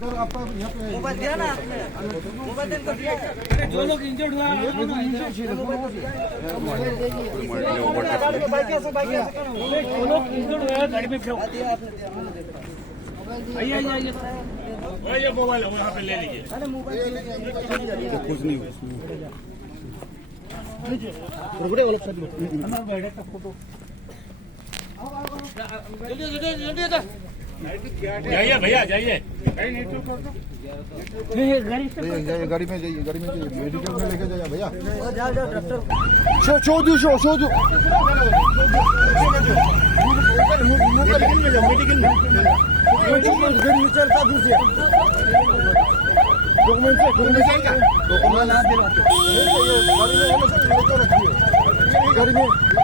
Mobile दिया ना आपने, मोबाइल इनको दिया है। जो लोग इंजर्ड हुआ है बाइक ऐसे जो लोग इंजर्ड हुए हैं गाड़ी में दिया आपने आइए आइए आइए ये मोबाइल है यहाँ पे ले लीजिए। अरे मोबाइल कुछ नहीं रुकने वाला सब अंदर बैठे तब फोटो जल्दी जल्दी जल्दी जाइए भैया जाइए गाड़ी में जाइए मेडिकल में लेके जाइए भैया जाओ जाओ डॉक्टर शो दो डॉक्यूमेंट